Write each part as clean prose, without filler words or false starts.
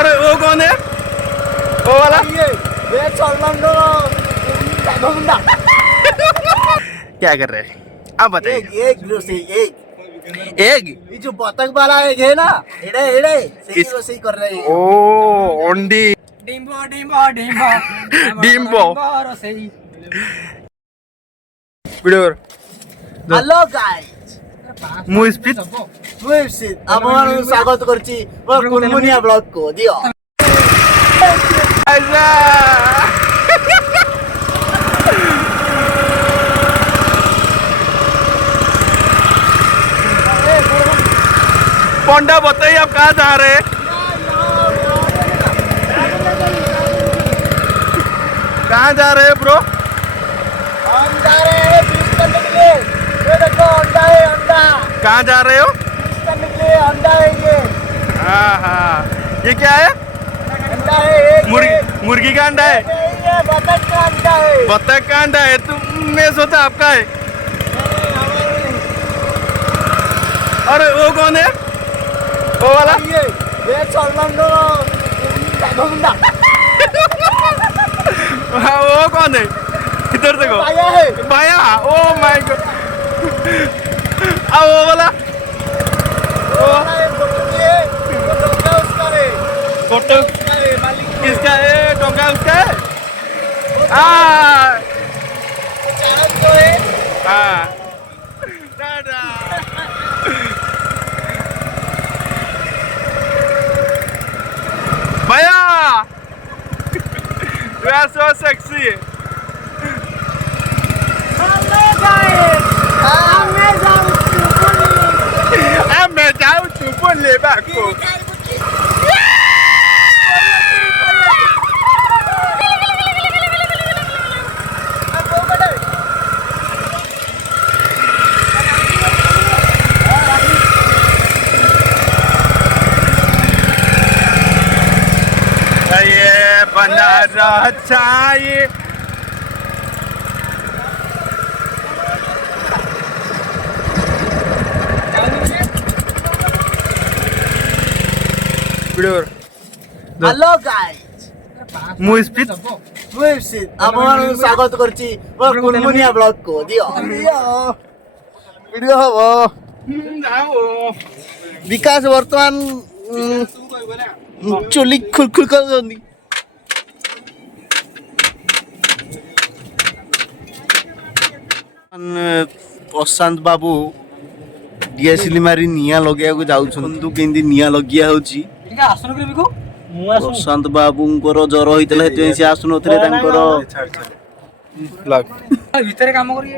अरे वो कौन है? वो वाला ये क्या कर रहे हैं आप बताइए। एक रोसे एग ये जो बतख वाला एग है ना, एड़े एड़े सही रोसे कर रहे हैं। ओ अंडी डिम्बो डिम्बो डिम्बो डिम्बो रोसेई वीडियो हेलो गाइस, ମୁଁ ସ୍ପିଡ୍ ମୁଁ ଆପଣମାନଙ୍କୁ ସ୍ୱାଗତ କରୁଛି ମୋ କୁନମୁନିଆ ବ୍ଲଗ କୁ ଦିଅ। पोंडा बताइए आप कहाँ जा रहे हैं? कहाँ जा रहे हैं ब्रो? हम जा रहे हैं फिश करने के लिए। ये देखो अंडा है, अंडा कहाँ जा रहे हो? फिश करने के लिए। अंडा है हाँ हाँ ये क्या है? अंडा है एक मुर्गी का अंडा है? ये बतख का अंडा है। बतख का अंडा है? तुम मैं सोचा आपका है। अरे वो कौन है? वो वाला ये चलमंडो मुंडा हाँ वो कौन है? इधर देखो आया है। भाया। Oh my god. अब वो वाला फोटो किसका है? डोंगा उसका है? हाँ टाटा। भैया you are so sexy. मैं जाऊँ चुप ले बाको। ये बना रहा चाहिए। हेलो गाइस, ମୁଁ ସ୍ପିଡ୍ ମୁଁ ଆପଣମାନଙ୍କୁ ସ୍ୱାଗତ କରୁଛି ମୋ କୁନମୁନିଆ ବ୍ଲଗ କୁ ଦିଅ। ଭିଡିଓ ହବ। ବିକାଶ ବର୍ତ୍ତମାନ ଚୁଲି ଖୁଲଖୁଲ କରୁଛନ୍ତି। ପ୍ରଶାନ୍ତ ବାବୁ ଡିଏସଏଲ ମାରି ନିଆଁ ଲଗେଇବାକୁ ଯାଉଛନ୍ତି। କେମିତି ନିଆଁ ଲଗିଆ ହଉଛି? ପ୍ରଶାନ୍ତ ବାବୁଙ୍କର ଜ୍ୱର ହେଇଥିଲା, ସେଥିପାଇଁ ସେ ଆସୁନଥିଲେ। ତାଙ୍କର ଭିତରେ କାମ କରି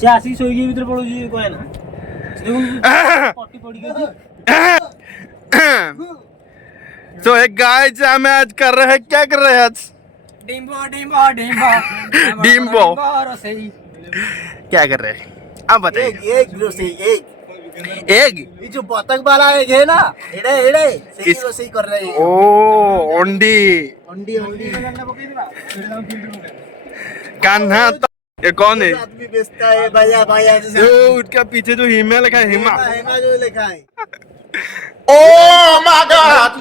ସେ ଆସିକି ଶୋଇକି ଭିତରେ ପଳଉଛି କହିଲା ପଟି ପଡିକି तो एक गाइस हम आज कर रहे हैं, क्या कर रहे हैं आज? डिम्बो डिम्बो डिम्बो डिम्बो रोसेई क्या कर रहे हैं आप बताइए। एक रोसे एग ये जो बतख वाला एग है ना, एड़े एड़े सही रोसे कर रहे हैं। ओ अंडी अंडी अंडी कान्हा तो ये कौन है? आदमी बेचता है भैया भैया जो उसका पीछे जो हिमा लिखा है, हिमा। हेमा जो लिखा है। ओ माय गॉड।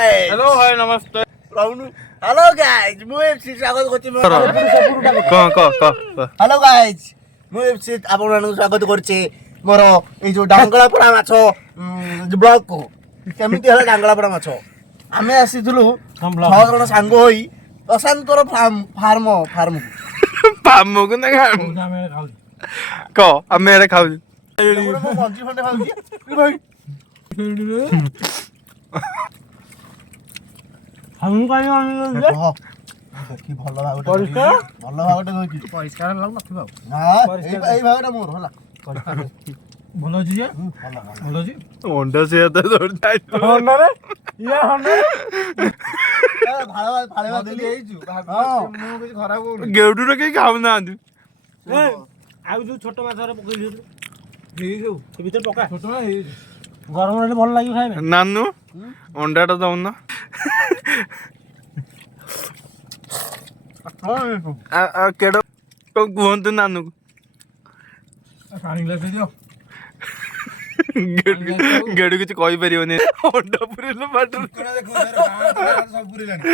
हेलो हाय नमस्ते हेलो गाइस, ମୁଁ ଏଫସି ସ୍ୱାଗତ କରୁଛି। हेलो गाइस, ମୁଁ ଏଫସି ଆପଣମାନଙ୍କୁ ସ୍ୱାଗତ କରୁଛି ମୋର ଏଇ ଯୋଉ ଡାଙ୍ଗଳାପଡା ମାଛ ବ୍ଲଗ କୁ। କେମିତି ହେଲା ଡାଙ୍ଗଳାପଡା ମାଛ? ଆମେ ଆସିଥିଲୁ 6 ଜଣ ସାଙ୍ଗ ହୋଇ ପ୍ରଶାନ୍ତଙ୍କର ଫାର୍ମ ପାମ କୁ ନା କ ଆମେ ଏରେ ଖାଉଛୁ। ମଞ୍ଜି ଖଣ୍ଡେ ଖାଉଛି ଭାଇ। हम कहीं ଦେଖି ଭଲ ଭାଗଟେ ଦଉଛି। ପରିଷ୍କାର ଲାଗୁନଥିବ ଆଉ ନା ଏଇ ଭାଗଟା ମୋର ହେଲା। ଭଲ ଅଛି ଯେ ଭଲ ଅଛି ଅଣ୍ଡା ସେ ତ ଦୌଡାଇ ହଣ୍ଡରେ ଇଏ ହଣ୍ଡରେ ଫାଳେ ଦେଲି ହେଇଛୁ। ମୁଁ କିଛି ଖରାପ କହୁନି। ଗେଉଡୁରେ କେହି ଖାଉନାହାନ୍ତି। ଆଉ ଯୋଉ ଛୋଟ ମାଛରେ ପକେଇଲି ହେଇଯାଉ ସେ ଭିତରେ ପକା ଛୋଟ ମାଛ ହେଇଯାଉ। ଗରମ ହେଲେ ଭଲ ଲାଗିବ ଖାଇବା। ନାନୁ ଅଣ୍ଡାଟା ଦଉନ। କେଡ କୁହନ୍ତୁ ନାନୁକୁ। ପାଣି ଗ୍ଲାସ ଦିଅ। ଗେଡୁ କିଛି କହିପାରିବନି ଅଣ୍ଡା ପୁରେଇଲେ ପାଟିରେ ଦେଖ ସବୁ ପୁରିଲାଣି